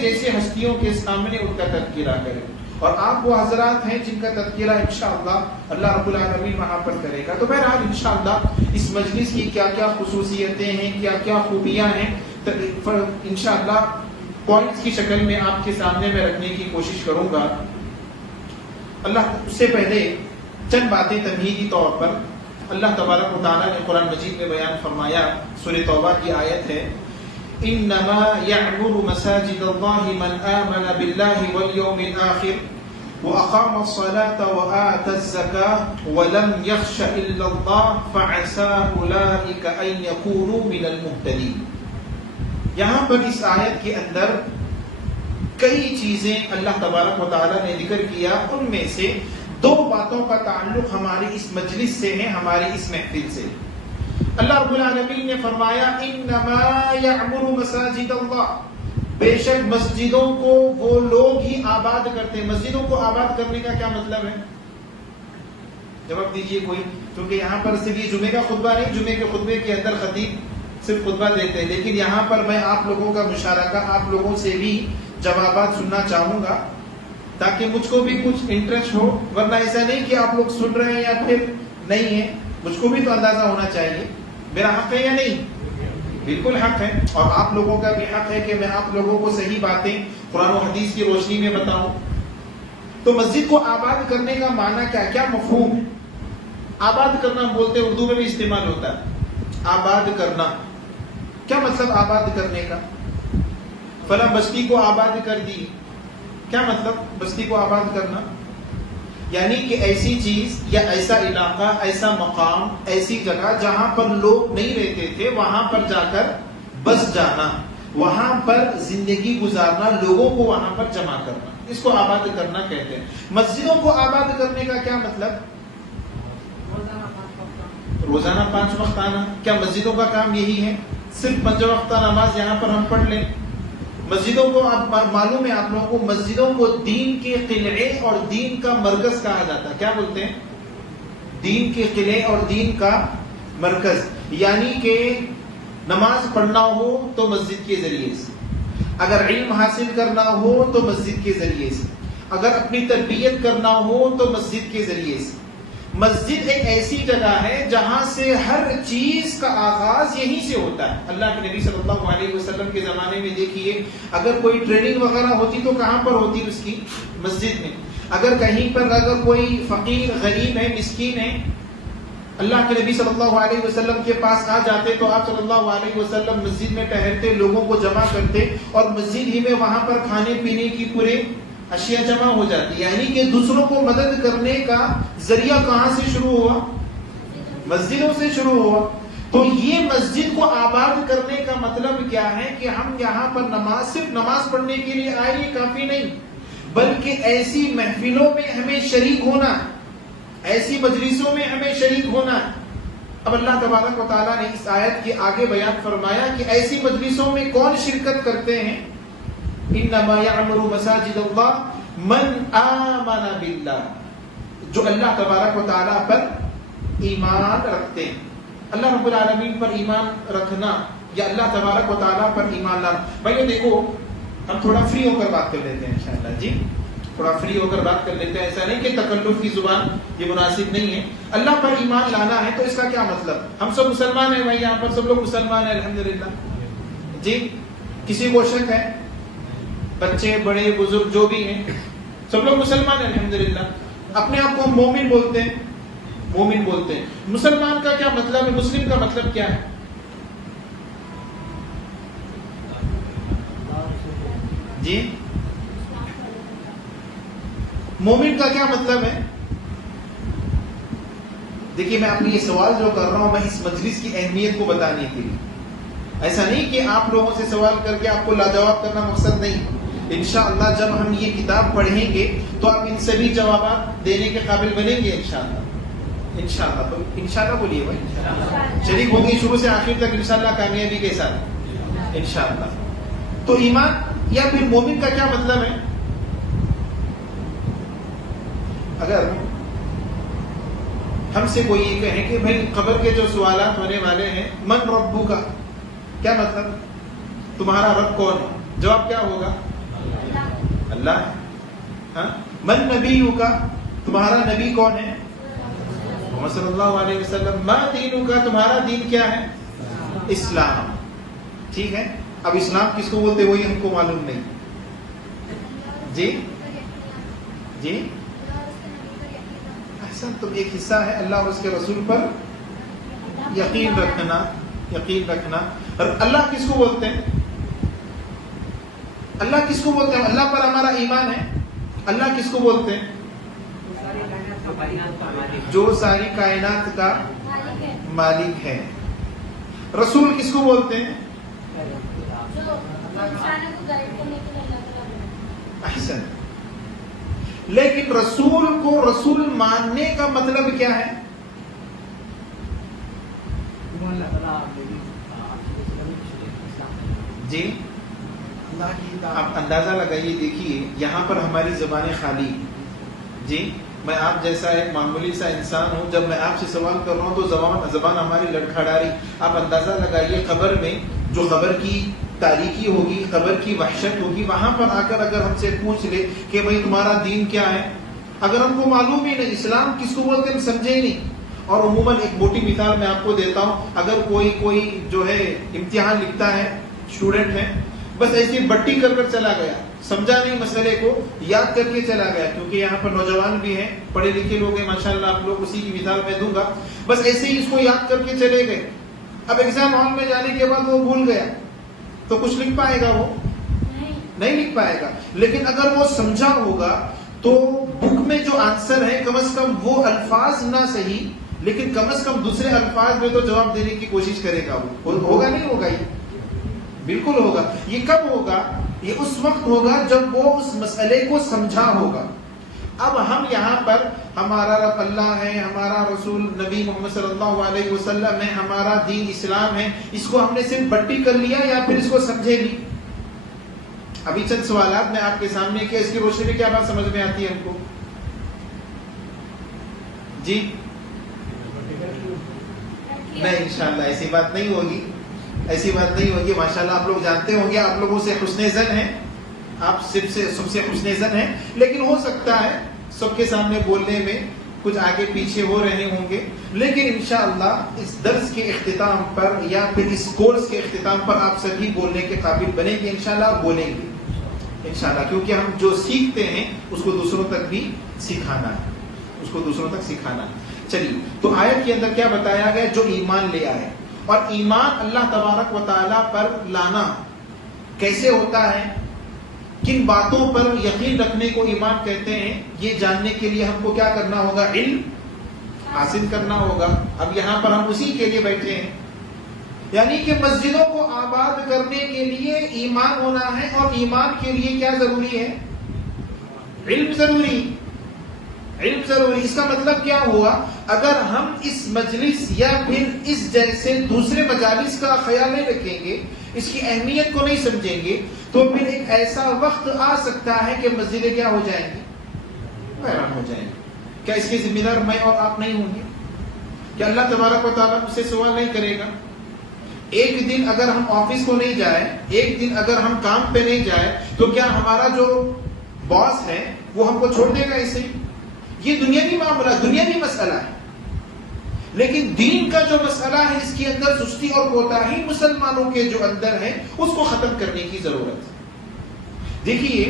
جیسے ہستیوں کے سامنے ان کا تذکرہ کریں، اور آپ وہ حضرات ہیں جن کا تذکرہ انشاءاللہ اللہ رب العالمین وہاں پر کرے گا۔ تو بہرحال انشاءاللہ اس مجلس کی کیا کیا خصوصیتیں ہیں، کیا کیا خوبیاں ہیں، انشاءاللہ پوائنٹس کی شکل میں آپ کے سامنے میں رکھنے کی کوشش کروں گا۔ اس سے پہلے چند باتیں تمہیدی طور پر اللہ تبارک و تعالیٰ نے قرآن مجید میں بیان فرمایا۔ سورہ توبہ کی آیت ہے، انما يعمر مساجد الله من آمن بالله واليوم الآخر وأقام الصلاة وآتى الزكاة ولم يخش إلا الله فعسى أولئك أن يكونوا من المهتدين۔ یہاں پر اس آیت کے اندر کئی چیزیں اللہ تبارک و تعالیٰ نے ذکر کیا، ان میں سے دو باتوں کا تعلق ہماری اس مجلس سے ہے، ہماری اس محفل سے۔ اللہ رب العالمین نے فرمایا انما یعمر مساجد اللہ، بے شک مسجدوں کو وہ لوگ ہی آباد کرتے ہیں۔ مسجدوں کو آباد کرنے کا کیا مطلب ہے؟ جواب دیجئے کوئی، کیونکہ یہاں پر صرف یہ جمعے کا خطبہ نہیں، جمعے کے خطبے کے اندر خطیب صرف خطبہ دیتے ہیں، لیکن یہاں پر میں آپ لوگوں کا مشارکہ، آپ لوگوں سے بھی جوابات سننا چاہوں گا تاکہ مجھ کو بھی کچھ انٹرسٹ ہو، ورنہ ایسا نہیں کہ آپ لوگ سن رہے ہیں یا پھر نہیں ہے، مجھ کو بھی تو اندازہ ہونا چاہیے میرا حق ہے یا نہیں۔ بالکل حق ہے، اور آپ لوگوں کا بھی حق ہے کہ میں آپ لوگوں کو صحیح باتیں قرآن و حدیث کی روشنی میں بتاؤں۔ تو مسجد کو آباد کرنے کا معنی کیا مفہوم ہے؟ آباد کرنا بولتے اردو میں بھی استعمال ہوتا ہے، آباد کرنا۔ کیا مطلب آباد کرنے کا؟ فلاں بستی کو آباد کر دی، کیا مطلب بستی کو آباد کرنا؟ یعنی کہ ایسی چیز یا ایسا علاقہ، ایسا مقام، ایسی جگہ جہاں پر لوگ نہیں رہتے تھے وہاں پر جا کر بس جانا، وہاں پر زندگی گزارنا، لوگوں کو وہاں پر جمع کرنا، اس کو آباد کرنا کہتے ہیں۔ مسجدوں کو آباد کرنے کا کیا مطلب؟ روزانہ 5 وقت آنا۔ کیا مسجدوں کا کام یہی ہے؟ صرف 5 وقت نماز یہاں پر ہم پڑھ لیں؟ مسجدوں کو معلوم ہے آپ لوگوں کو، مسجدوں کو دین کے قلعے اور دین کا مرکز کہا جاتا ہے۔ کیا بولتے ہیں؟ دین کے قلعے اور دین کا مرکز، یعنی کہ نماز پڑھنا ہو تو مسجد کے ذریعے سے، اگر علم حاصل کرنا ہو تو مسجد کے ذریعے سے، اگر اپنی تربیت کرنا ہو تو مسجد کے ذریعے سے۔ مسجد ایک ایسی جگہ ہے جہاں سے ہر چیز کا آغاز یہیں سے ہوتا ہے۔ اللہ کے نبی صلی اللہ علیہ وسلم کے زمانے میں دیکھیے، اگر کوئی ٹریننگ وغیرہ ہوتی تو کہاں پر ہوتی؟ اس کی مسجد میں۔ اگر کہیں پر اگر کوئی فقیر، غریب ہے، مسکین ہے، اللہ کے نبی صلی اللہ علیہ وسلم کے پاس آ جاتے تو آپ صلی اللہ علیہ وسلم مسجد میں ٹہرتے، لوگوں کو جمع کرتے، اور مسجد ہی میں وہاں پر کھانے پینے کی پورے اشیاء جمع ہو جاتی۔ یعنی کہ دوسروں کو مدد کرنے کا ذریعہ کہاں سے شروع ہوا؟ مسجدوں سے شروع ہوا۔ تو یہ مسجد کو آباد کرنے کا مطلب کیا ہے کہ ہم یہاں پر صرف نماز پڑھنے کے لیے آئے، یہ کافی نہیں، بلکہ ایسی محفلوں میں ہمیں شریک ہونا، ایسی مجلسوں میں ہمیں شریک ہونا۔ اب اللہ تبارک و تعالیٰ نے اس آیت کے آگے بیان فرمایا کہ ایسی مجلسوں میں کون شرکت کرتے ہیں؟ انما یعمر مساجد اللہ من آمن باللہ، جو اللہ تبارک و تعالیٰ پر ایمان رکھتے ہیں۔ اللہ رب العالمین پر ایمان رکھنا یا اللہ تبارک و تعالیٰ پر ایمان لانا۔ بھائیو دیکھو، ہم تھوڑا فری ہو کر بات کر لیتے ہیں انشاءاللہ، جی تھوڑا فری ہو کر بات کر لیتے ہیں، ایسا نہیں کہ تکلف کی زبان، یہ مناسب نہیں ہے۔ اللہ پر ایمان لانا ہے تو اس کا کیا مطلب؟ ہم سب مسلمان ہیں بھائی، یہاں پر سب لوگ مسلمان ہیں الحمدللہ، جی کسی کو شک ہے؟ بچے، بڑے، بزرگ جو بھی ہیں سب لوگ مسلمان ہیں الحمدللہ، اپنے آپ کو مومن بولتے ہیں، مومن بولتے ہیں۔ مسلمان کا کیا مطلب ہے؟ مسلم کا مطلب کیا ہے؟ جی مومن کا کیا مطلب ہے؟ دیکھیے میں اپنی یہ سوال جو کر رہا ہوں میں اس مجلس کی اہمیت کو بتانے کے لیے، ایسا نہیں کہ آپ لوگوں سے سوال کر کے آپ کو لاجواب کرنا مقصد نہیں۔ انشاءاللہ جب ہم یہ کتاب پڑھیں گے تو آپ ان سبھی جوابات دینے کے قابل بنیں گے انشاءاللہ۔ انشاءاللہ تو انشاءاللہ بولیے بھائی، شریک ہوں گے شروع سے آخر تک انشاءاللہ کامیابی کے ساتھ انشاءاللہ۔ تو ایمان یا پھر مومن کا کیا مطلب ہے؟ اگر ہم سے کوئی یہ کہے کہ بھائی قبر کے جو سوالات ہونے والے ہیں، من ربو کا کیا مطلب؟ تمہارا رب کون ہے؟ جواب کیا ہوگا؟ اللہ ہے. ہاں من نبیُّک، تمہارا نبی کون ہے؟ محمد صلی اللہ علیہ وسلم. ما دینک، تمہارا دین کیا ہے؟ اسلام. ٹھیک ہے. اب اسلام کس کو بولتے وہی ہم کو معلوم نہیں. جی جی احسن. تو ایک حصہ ہے اللہ اور اس کے رسول پر یقین رکھنا. یقین رکھنا. اور اللہ کس کو بولتے ہیں؟ اللہ کس کو بولتے ہیں؟ اللہ پر ہمارا ایمان ہے. اللہ کس کو بولتے ہیں؟ جو ساری کائنات کا مالک ہے. رسول کس کو بولتے ہیں؟ احسن. لیکن رسول کو رسول ماننے کا مطلب کیا ہے؟ جی آپ اندازہ لگائیے. دیکھیے یہاں پر ہماری زبانیں خالی. جی میں آپ جیسا ایک معمولی سا انسان ہوں, جب میں آپ سے سوال کر رہا ہوں تو زبان ہماری لڑکھڑا رہی. آپ اندازہ لگائیے قبر میں جو قبر کی تاریکی ہوگی, قبر کی وحشت ہوگی, وہاں پر آ کر اگر ہم سے پوچھ لے کہ بھئی تمہارا دین کیا ہے, اگر ہم کو معلوم ہی نہیں اسلام کس کو بولتے ہم سمجھے ہی نہیں. اور عموماً ایک موٹی مثال میں آپ کو دیتا ہوں, اگر کوئی جو ہے امتحان لکھتا ہے, اسٹوڈنٹ ہے, بس ایسی بٹی کر کر چلا گیا, سمجھا نہیں مسئلے کو, یاد کر کے چلا گیا, کیونکہ یہاں پر نوجوان بھی ہیں, پڑھے لکھے لوگ ہیں ماشاءاللہ, آپ لوگ اسی کی مثال میں دوں گا, بس ایسے ہی اس کو یاد کر کے چلے گئے. اب ایگزام ہال میں جانے کے بعد وہ بھول گیا تو کچھ لکھ پائے گا؟ وہ نہیں لکھ پائے گا. لیکن اگر وہ سمجھا ہوگا تو بک میں جو آنسر ہے کم از کم وہ الفاظ نہ صحیح لیکن کم از کم دوسرے الفاظ میں تو جواب دینے کی کوشش کرے گا. وہ ہوگا نہیں ہوگا؟ یہ بالکل ہوگا. یہ کب ہوگا؟ یہ اس وقت ہوگا جب وہ اس مسئلے کو سمجھا ہوگا. اب ہم یہاں پر ہمارا رب اللہ ہے, ہمارا رسول نبی محمد صلی اللہ علیہ وسلم ہے, ہمارا دین اسلام ہے, اس کو ہم نے صرف بٹی کر لیا یا پھر اس کو سمجھے نہیں؟ ابھی چند سوالات میں آپ کے سامنے کیا, اس کی روشنی میں کیا بات سمجھ میں آتی ہے ہم کو؟ جی نہیں, انشاءاللہ ایسی بات نہیں ہوگی, ایسی بات نہیں ہوگی. ماشاءاللہ آپ لوگ جانتے ہوں گے, آپ لوگوں سے حسن ظن ہے, آپ سب سے حسن ظن ہے, لیکن ہو سکتا ہے سب کے سامنے بولنے میں کچھ آگے پیچھے ہو رہے ہوں گے. لیکن انشاءاللہ اس درس کے اختتام پر یا پھر اس کورس کے اختتام پر آپ سبھی بولنے کے قابل بنیں گے. انشاءاللہ آپ بولیں گے انشاءاللہ, کیونکہ ہم جو سیکھتے ہیں اس کو دوسروں تک بھی سکھانا ہے, اس کو دوسروں تک سکھانا ہے. چلیے, تو آیت کے اندر کیا بتایا گیا؟ جو ایمان لے آئے. اور ایمان اللہ تبارک و تعالیٰ پر لانا کیسے ہوتا ہے, کن باتوں پر یقین رکھنے کو ایمان کہتے ہیں, یہ جاننے کے لیے ہم کو کیا کرنا ہوگا؟ علم حاصل کرنا ہوگا. اب یہاں پر ہم اسی کے لیے بیٹھے ہیں, یعنی کہ مسجدوں کو آباد کرنے کے لیے ایمان ہونا ہے. اور ایمان کے لیے کیا ضروری ہے؟ علم ضروری. علم ضروری. اس کا مطلب کیا ہوا؟ اگر ہم اس مجلس یا پھر اس جیسے دوسرے مجالس کا خیال نہیں رکھیں گے, اس کی اہمیت کو نہیں سمجھیں گے, تو پھر ایک ایسا وقت آ سکتا ہے کہ مسجدیں کیا ہو جائیں گی؟ ویران ہو جائیں گی. کیا اس کے ذمہ دار میں اور آپ نہیں ہوں گے؟ کہ اللہ تبارک و تعالیٰ مجھ سے سوال نہیں کرے گا؟ ایک دن اگر ہم آفس کو نہیں جائیں, ایک دن اگر ہم کام پہ نہیں جائیں, تو کیا ہمارا جو باس ہے وہ ہم کو چھوڑ دے گا ایسے ہی؟ یہ دنیاوی معاملہ, دنیاوی مسئلہ ہے. لیکن دین کا جو مسئلہ ہے, اس کے اندر سستی اور کوتاہی مسلمانوں کے جو اندر ہے اس کو ختم کرنے کی ضرورت ہے. دیکھیے,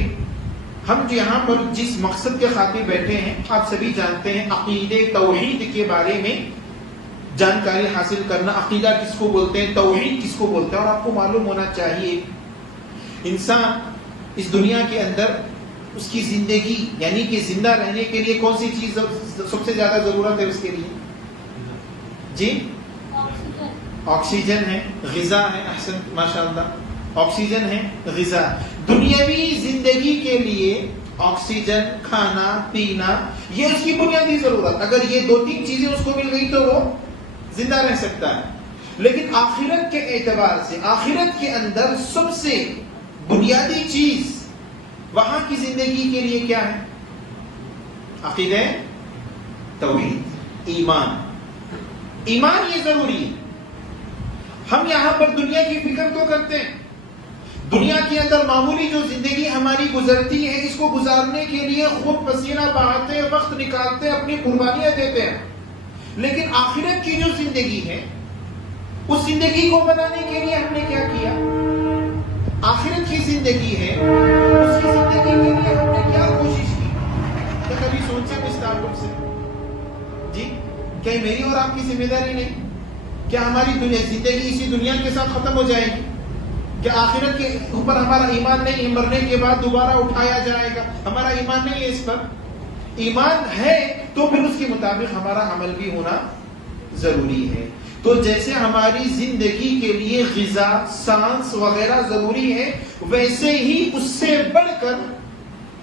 ہم یہاں پر جس مقصد کے خاطر بیٹھے ہیں آپ سبھی جانتے ہیں, عقیدے توحید کے بارے میں جانکاری حاصل کرنا. عقیدہ کس کو بولتے ہیں, توحید کس کو بولتے ہیں. اور آپ کو معلوم ہونا چاہیے انسان اس دنیا کے اندر اس کی زندگی یعنی کہ زندہ رہنے کے لیے کون سی چیز سب سے زیادہ ضرورت ہے اس کے لیے؟ جی آکسیجن ہے, غذا ہے. احسن ماشاءاللہ, آکسیجن ہے, غذا. دنیاوی زندگی کے لیے آکسیجن, کھانا پینا, یہ اس کی بنیادی ضرورت. اگر یہ 2-3 چیزیں اس کو مل گئی تو وہ زندہ رہ سکتا ہے. لیکن آخرت کے اعتبار سے, آخرت کے اندر سب سے بنیادی چیز وہاں کی زندگی کے لیے کیا ہے؟ عقیدہ توحید, ایمان. ایمان یہ ضروری ہے. ہم یہاں پر دنیا کی فکر تو کرتے ہیں, دنیا کے اندر معمولی جو زندگی ہماری ہماری گزرتی ہے اس کو گزارنے کے لیے خود پسینہ بہاتے، وقت نکالتے، اپنی قربانیاں دیتے ہیں، لیکن آخرت کی جو زندگی ہے اس زندگی کو بنانے کے لیے ہم نے کیا کیا؟ آخرت کی زندگی ہے، اس کی زندگی کے لیے ہم نے کیا کوشش کی؟ کیا کبھی سوچے اس تعلق سے؟ جی کیا میری اور آپ کی ذمہ داری نہیں؟ کیا ہماری زندگی اسی دنیا کے ساتھ ختم ہو جائے گی؟ کیا آخرت کے اوپر ہمارا ایمان نہیں ہے؟ مرنے کے بعد دوبارہ اٹھایا جائے گا، ہمارا ایمان نہیں ہے اس پر؟ ایمان ہے تو پھر اس کے مطابق ہمارا عمل بھی ہونا ضروری ہے۔ تو جیسے ہماری زندگی کے لیے غذا، سانس وغیرہ ضروری ہے، ویسے ہی اس سے بڑھ کر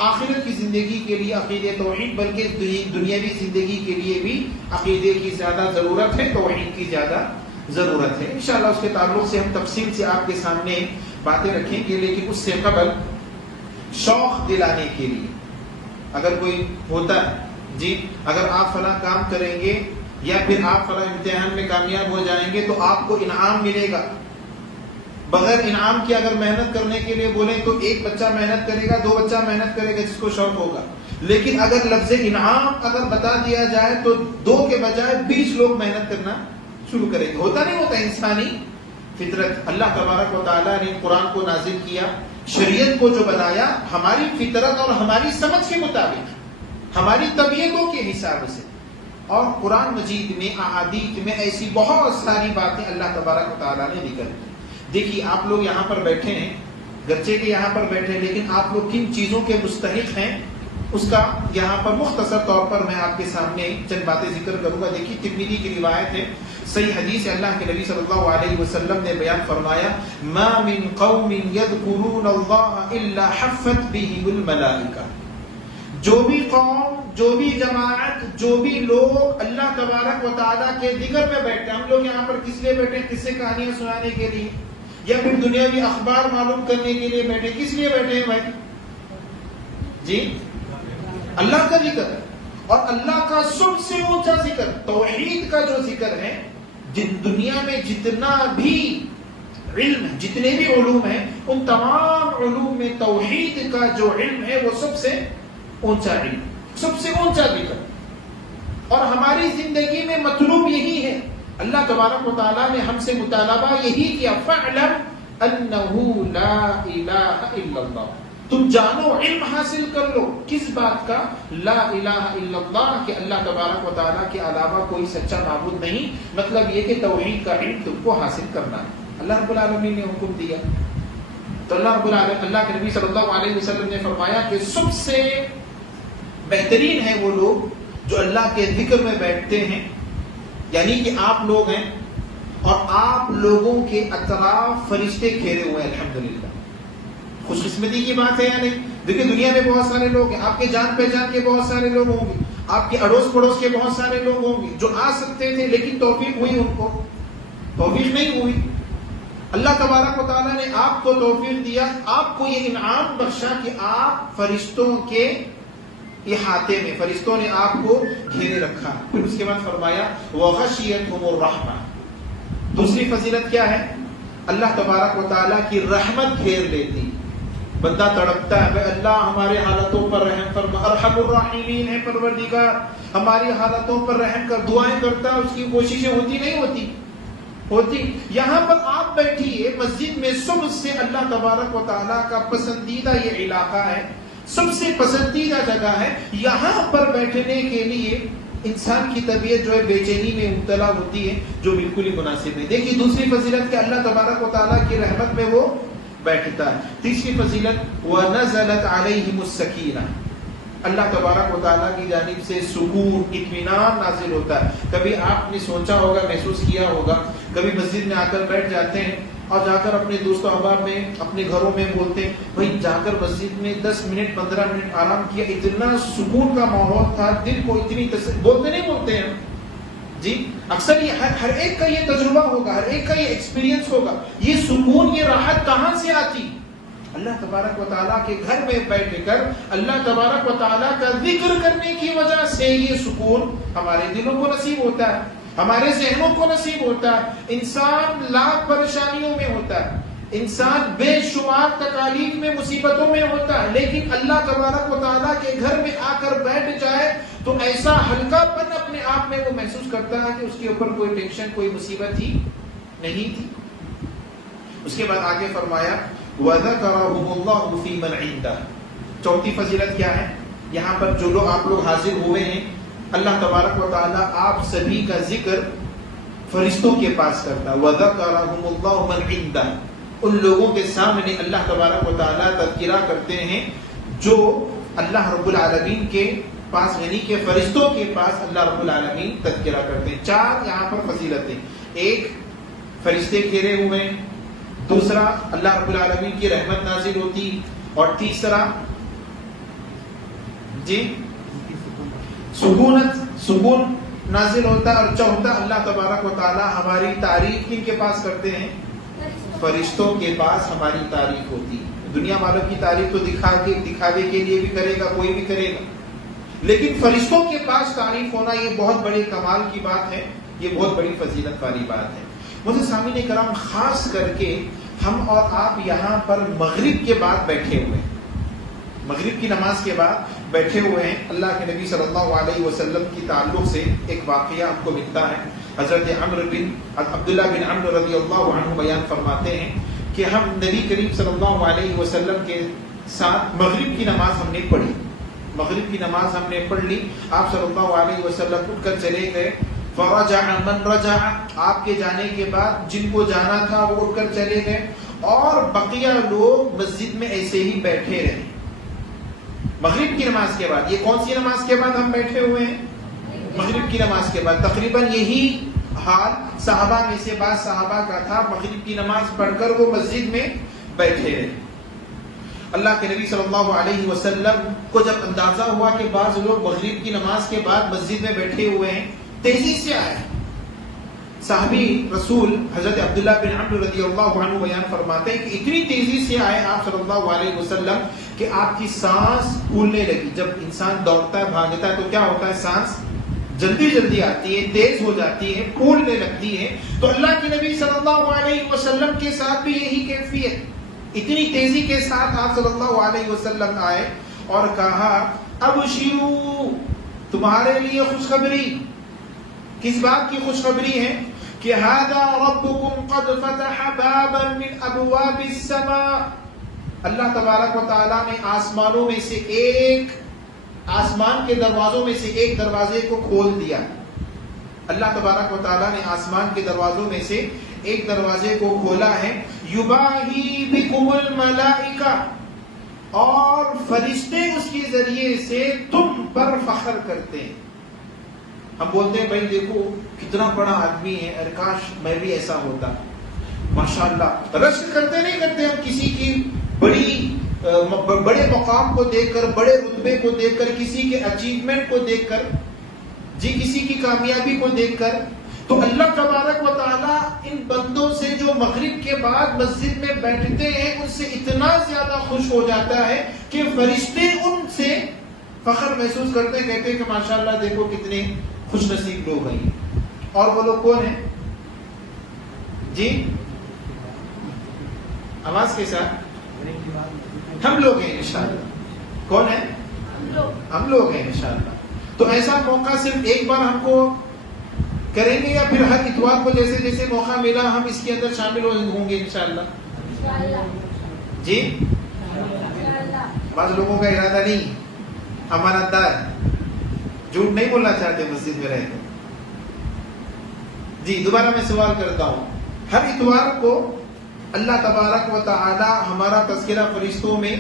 آخرت کی زندگی کے لیے عقیدہ توحید، بلکہ دنیاوی زندگی کے لیے بھی عقیدے کی زیادہ ضرورت ہے، توحید کی زیادہ ضرورت ہے۔ انشاءاللہ اس کے تعلق سے ہم تفصیل سے آپ کے سامنے باتیں رکھیں گے، لیکن اس سے قبل شوق دلانے کے لیے اگر کوئی ہوتا ہے، جی اگر آپ فلاں کام کریں گے یا پھر آپ فلاں امتحان میں کامیاب ہو جائیں گے تو آپ کو انعام ملے گا، بغیر انعام کے اگر محنت کرنے کے لیے بولیں تو ایک بچہ محنت کرے گا، 2 بچہ محنت کرے گا جس کو شوق ہوگا، لیکن اگر لفظ انعام اگر بتا دیا جائے تو 2 کے بجائے 20 لوگ محنت کرنا شروع کریں گے۔ ہوتا نہیں ہوتا انسانی فطرت۔ اللہ تبارک و تعالیٰ نے قرآن کو نازل کیا، شریعت کو جو بنایا ہماری فطرت اور ہماری سمجھ کے مطابق، ہماری طبیعتوں کے حساب سے، اور قرآن مجید میں احادیث میں ایسی بہت ساری باتیں اللہ تبارک و تعالیٰ نے ذکر کی۔ دیکھیے آپ لوگ یہاں پر بیٹھے ہیں، گرچہ کہ یہاں پر بیٹھے ہیں، لیکن آپ لوگ کن چیزوں کے مستحق ہیں اس کا یہاں پر مختصر طور پر میں آپ کے سامنے چند باتیں ذکر کروں گا۔ دیکھیے ترمذی کی روایت ہے، صحیح حدیث ہے، اللہ کے نبی صلی اللہ علیہ وسلم نے بیان فرمایا، ما من قوم یذکرون اللہ الا حفت بهم الملائکہ، جو بھی قوم، جو بھی جماعت، جو بھی لوگ اللہ تبارک و تعالیٰ کے ذکر میں بیٹھتے ہیں، ہم لوگ یہاں پر کس لیے بیٹھے ہیں؟ قصے کہانیاں سنانے کے لیے یا پھر دنیاوی اخبار معلوم کرنے کے لیے بیٹھے؟ کس لیے بیٹھے ہیں بھائی؟ جی اللہ کا ذکر، اور اللہ کا سب سے اونچا ذکر توحید کا جو ذکر ہے، دنیا میں جتنا بھی علم، جتنے بھی علوم ہیں، ان تمام علوم میں توحید کا جو علم ہے وہ سب سے اونچا علم، سب سے اونچا ذکر، اور ہماری زندگی میں مطلوب یہی ہے۔ اللہ تبارک و تعالیٰ نے ہم سے مطالبہ یہی کیا، فَاعْلَمْ أَنَّهُ لَا إِلَهَ إِلَّا اللَّهُ، تم جانو، علم حاصل کر لو، کس بات کا؟ لا الہ الا اللہ، کہ اللہ تبارک و تعالیٰ کے علاوہ کوئی سچا معبود نہیں، مطلب یہ کہ توحید کا علم تم کو حاصل کرنا ہے۔ اللہ رب العالمین نے حکم دیا، تو اللہ رب العالمین، اللہ کے نبی صلی اللہ علیہ وسلم نے فرمایا کہ سب سے بہترین ہے وہ لوگ جو اللہ کے ذکر میں بیٹھتے ہیں، یعنی کہ آپ لوگ ہیں اور آپ لوگوں کے اطراف فرشتے گھیرے ہوئے ہیں۔ الحمدللہ، خوش قسمتی کی بات ہے یا نہیں؟ دیکھیں دنیا میں بہت سارے لوگ ہیں، آپ کے جان پہچان کے بہت سارے لوگ ہوں گے، آپ کے اڑوس پڑوس کے بہت سارے لوگ ہوں گے جو آ سکتے تھے، لیکن توفیق ہوئی ان کو؟ توفیق نہیں ہوئی۔ اللہ تبارک و تعالیٰ نے آپ کو توفیق دیا، آپ کو یہ انعام بخشا کہ آپ فرشتوں کے احاطے میں، فرشتوں نے آپ کو گھیرے رکھا۔ پھر اس کے بعد فرمایا وغشیتہم الرحمہ، دوسری فضیلت کیا ہے؟ اللہ تبارک و تعالیٰ کی رحمت گھیر لیتی۔ بندہ تڑپتا ہے، بھائی اللہ ہمارے حالتوں پر رحم فرما، ارحم الراحمین ہے پروردگار، ہماری حالتوں پر رحم کر، دعائیں کرتا ہے، اس کی کوششیں ہوتی نہیں ہوتی۔ یہاں پر آپ بیٹھیے مسجد میں، صبح سے اللہ تبارک و تعالیٰ کا پسندیدہ یہ علاقہ ہے، سب سے پسندیدہ جگہ ہے، یہاں پر بیٹھنے کے لیے انسان کی طبیعت جو ہے بے چینی میں مبتلا ہوتی ہے، جو بالکل ہی مناسب نہیں۔ دیکھیے دوسری فضیلت کہ اللہ تبارک و تعالیٰ کی رحمت میں وہ بیٹھتا ہے۔ تیسری فضیلت وَنَزَلَتْ عَلَيْهِمُ السَّكِينَةُ، اللہ تبارک و تعالیٰ کی جانب سے سکون، اطمینان نازل ہوتا ہے۔ کبھی آپ نے سوچا ہوگا، محسوس کیا ہوگا، کبھی مسجد میں آ کر بیٹھ جاتے ہیں اور جا کر اپنے دوست و احباب میں، اپنے گھروں میں بولتے ہیں، بھائی جا کر مسجد میں 10 منٹ 15 منٹ آرام کیا، اتنا سکون کا ماحول تھا، دل کو اتنی بولتے نہیں بولتے ہیں جی؟ اکثر یہ ہر ایک کا یہ تجربہ ہوگا، ہر ایک کا یہ ایکسپیرینس ہوگا۔ یہ سکون، یہ راحت کہاں سے آتی؟ اللہ تبارک و تعالیٰ کے گھر میں بیٹھ کر اللہ تبارک و تعالیٰ کا ذکر کرنے کی وجہ سے یہ سکون ہمارے دلوں کو نصیب ہوتا ہے، ہمارے ذہنوں کو نصیب ہوتا ہے۔ انسان لاکھ پریشانیوں میں ہوتا ہے، انسان بے شمار تکالیف میں مصیبتوں میں ہوتا ہے، لیکن اللہ تبارک و تعالیٰ کے گھر میں آ کر بیٹھ جائے تو ایسا ہلکا پن اپنے آپ میں وہ محسوس کرتا ہے کہ اس کے اوپر کوئی ٹینشن، کوئی مصیبت ہی نہیں تھی۔ اس کے بعد آگے فرمایا وَذَكَرَهُمُ اللَّهُ فِي مَنْ عِنْدَهُ۔ چوتھی فضیلت کیا ہے؟ یہاں پر جو لوگ آپ لوگ حاضر ہوئے ہیں، اللہ تبارک و تعالیٰ آپ سبھی کا ذکر فرشتوں کے پاس کرتا ہے۔ وَذَكَرَهُمُ اللَّهُ مَنْ عِنْدَهُ، ان لوگوں کے سامنے اللہ تبارک و تعالیٰ تذکرہ کرتے ہیں جو اللہ رب العالمین کے پاس، یعنی کہ فرشتوں کے پاس اللہ رب العالمین تذکرہ کرتے ہیں۔ چار یہاں پر فضیلتیں، ایک فرشتے گھیرے ہوئے، دوسرا اللہ رب العالمین کی رحمت نازل ہوتی، اور تیسرا سکون نازل ہوتا، اور چوتھا اللہ تبارک و تعالی ہماری تعریف کن کے پاس کرتے ہیں؟ فرشتوں کے پاس ہماری تعریف ہوتی۔ دنیا والوں کی تعریف تو دکھاوے کے لیے بھی کرے گا، کوئی بھی کرے گا، لیکن فرشتوں کے پاس تعریف ہونا یہ بہت بڑے کمال کی بات ہے، یہ بہت بڑی فضیلت والی بات ہے۔ مجھے سامعین کرام، خاص کر کے ہم اور آپ یہاں پر مغرب کے بعد بیٹھے ہوئے ہیں، مغرب کی نماز کے بعد بیٹھے ہوئے ہیں۔ اللہ کے نبی صلی اللہ علیہ وسلم کی تعلق سے ایک واقعہ ہم کو ملتا ہے۔ حضرت عبداللہ بن عمرو رضی اللہ عنہ بیان فرماتے ہیں کہ ہم نبی کریم صلی اللہ علیہ وسلم کے ساتھ مغرب کی نماز ہم نے پڑھی، مغرب کی نماز ہم نے پڑھ لی، آپ صلی اللہ علیہ وسلم اٹھ کر چلے گئے۔ فرجع من رجع، آپ کے جانے کے بعد جن کو جانا تھا وہ اٹھ کر چلے گئے، اور بقیہ لوگ مسجد میں ایسے ہی بیٹھے رہے مغرب کی نماز کے بعد۔ یہ کون سی نماز کے بعد ہم بیٹھے ہوئے ہیں؟ مغرب کی نماز کے بعد۔ تقریباً یہی حال صحابہ میں سے بعض صحابہ کا تھا، مغرب کی نماز پڑھ کر وہ مسجد میں بیٹھے رہے۔ اللہ کے نبی صلی اللہ علیہ وسلم کو جب اندازہ ہوا کہ بعض لوگ مغرب کی نماز کے بعد مسجد میں بیٹھے ہوئے ہیں، تیزی سے آئے۔ صحابی رسول حضرت عبداللہ بن عمرو رضی اللہ عنہ بیان فرماتے ہیں کہ اتنی تیزی سے آئے آپ صلی اللہ علیہ وسلم کہ آپ کی سانس پھولنے لگی۔ جب انسان دوڑتا ہے، بھاگتا ہے تو کیا ہوتا ہے؟ سانس جلدی جلدی آتی ہے، تیز ہو جاتی ہے، پھولنے لگتی ہے۔ تو اللہ کے نبی صلی اللہ علیہ وسلم کے ساتھ بھی یہی کیفیت، اتنی تیزی کے ساتھ آپ صلی اللہ علیہ وسلم آئے اور کہا ابشروا، تمہارے لیے خوشخبری۔ کس بات کی خوشخبری ہے؟ کہ ھذا ربکم قد فتح بابا من ابواب السماء، اللہ تبارک و تعالیٰ نے آسمانوں میں سے ایک، آسمان کے دروازوں میں سے ایک دروازے کو کھول دیا۔ اللہ تبارک و تعالیٰ نے آسمان کے دروازوں میں سے ایک دروازے کو کھولا ہے۔ یباہی بکم الملائکہ، اور فرشتے اس کے ذریعے سے تم پر فخر کرتے ہیں۔ ہم بولتے ہیں بھائی دیکھو کتنا بڑا آدمی ہے، ارے کاش میں بھی ایسا ہوتا، ماشاءاللہ۔ رشک کرتے نہیں کرتے ہم کسی کی بڑے مقام کو دیکھ کر، بڑے رتبے کو دیکھ کر، کسی کے اچیومنٹ کو دیکھ کر، کسی کی کامیابی کو دیکھ کر۔ تو اللہ تبارک و تعالیٰ ان بندوں سے جو مغرب کے بعد مسجد میں بیٹھتے ہیں ان سے اتنا زیادہ خوش ہو جاتا ہے کہ فرشتے ان سے فخر محسوس کرتے، کہتے ہیں کہ ماشاءاللہ دیکھو کتنے خوش نصیب لوگ ہیں۔ اور وہ لوگ کون ہیں؟ جی آواز کے ساتھ، ہم لوگ ہیں انشاءاللہ۔ کون ہیں؟ ہم لوگ ہیں انشاءاللہ۔ تو ایسا موقع صرف ایک بار ہم کو کریں گے، یا پھر ہر اتوار کو جیسے جیسے موقع ملا ہم اس کے اندر شامل ہوں گے انشاءاللہ؟ جی بعض لوگوں کا ارادہ نہیں، ہمارا دار جھوٹ نہیں بولنا چاہتے مسجد میں رہ کر۔ جی دوبارہ میں سوال کرتا ہوں، ہر اتوار کو اللہ تبارک و تعالی ہمارا تذکرہ فرشتوں میں